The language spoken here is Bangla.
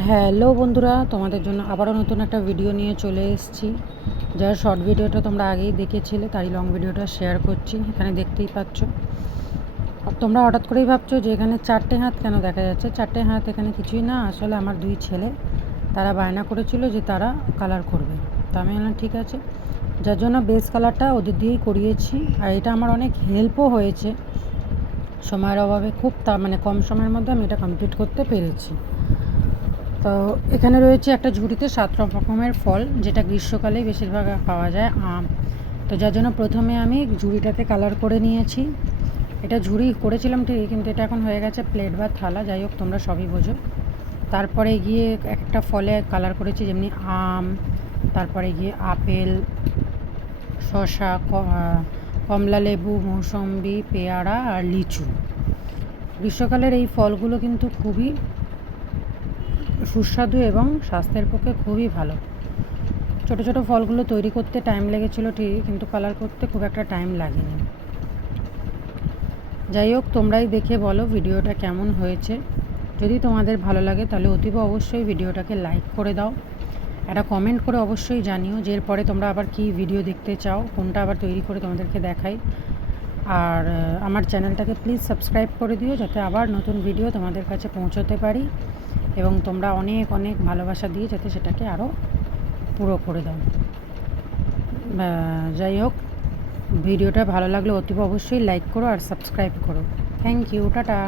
হ্যালো বন্ধুরা, তোমাদের জন্য আবারও নতুন একটা ভিডিও নিয়ে চলে এসেছি। যার শর্ট ভিডিওটা তোমরা আগেই দেখেছিলে তারই লং ভিডিওটা শেয়ার করছি। এখানে দেখতেই পাচ্ছ। তোমরা হঠাৎ করেই ভাবছো যে এখানে চারটে হাত কেন দেখা যাচ্ছে। চারটে হাত এখানে কিছুই না, আসলে আমার দুই ছেলে তারা বায়না করেছিল যে তারা কালার করবে। তা আমি বললাম ঠিক আছে, যার জন্য বেস কালারটা ওদের দিয়েই করিয়েছি। আর এটা আমার অনেক হেল্পও হয়েছে, সময়ের অভাবে খুব মানে কম সময়ের মধ্যে আমি এটা কমপ্লিট করতে পেরেছি। তো এখানে রয়েছে একটা ঝুড়িতে 7 রকমের ফল, যেটা গ্রীষ্মকালে বেশিরভাগ পাওয়া যায়, আম। তো যার জন্য প্রথমে আমি ঝুড়িটাতে কালার করে নিয়েছি। এটা ঝুড়ি করেছিলাম ঠিকই, কিন্তু এটা এখন হয়ে গেছে প্লেট বা থালা, যাই হোক তোমরা সবই বোঝো। তারপরে গিয়ে একটা ফলে কালার করেছি, যেমনি আম, তারপরে গিয়ে আপেল, শসা, কমলা লেবু, মৌসম্বি, পেয়ারা আর লিচু। গ্রীষ্মকালের এই ফলগুলো কিন্তু খুবই সুস্বাদু এবং স্বাস্থ্যের পক্ষে খুবই ভালো। ছোট ছোট ফলগুলো তৈরি করতে টাইম লেগেছিলো ঠিকই, কিন্তু কালার করতে খুব একটা টাইম লাগেনি। যাই হোক, তোমরাই দেখে বলো ভিডিওটা কেমন হয়েছে। যদি তোমাদের ভালো লাগে তাহলে অতীব অবশ্যই ভিডিওটাকে লাইক করে দাও। একটা কমেন্ট করে অবশ্যই জানিও যে এরপরে তোমরা আবার কি ভিডিও দেখতে চাও, কোনটা আবার তৈরি করে তোমাদেরকে দেখাই। আর আমার চ্যানেলটাকে প্লিজ সাবস্ক্রাইব করে দিও, যাতে আবার নতুন ভিডিও তোমাদের কাছে পৌঁছতে পারি, এবং তোমরা অনেক অনেক ভালোবাসা দিয়ে যাতে সেটাকে আরও পুরো করে দাও। যাই হোক, ভিডিওটা ভালো লাগলে অতীব অবশ্যই লাইক করো আর সাবস্ক্রাইব করো। Thank you, tata.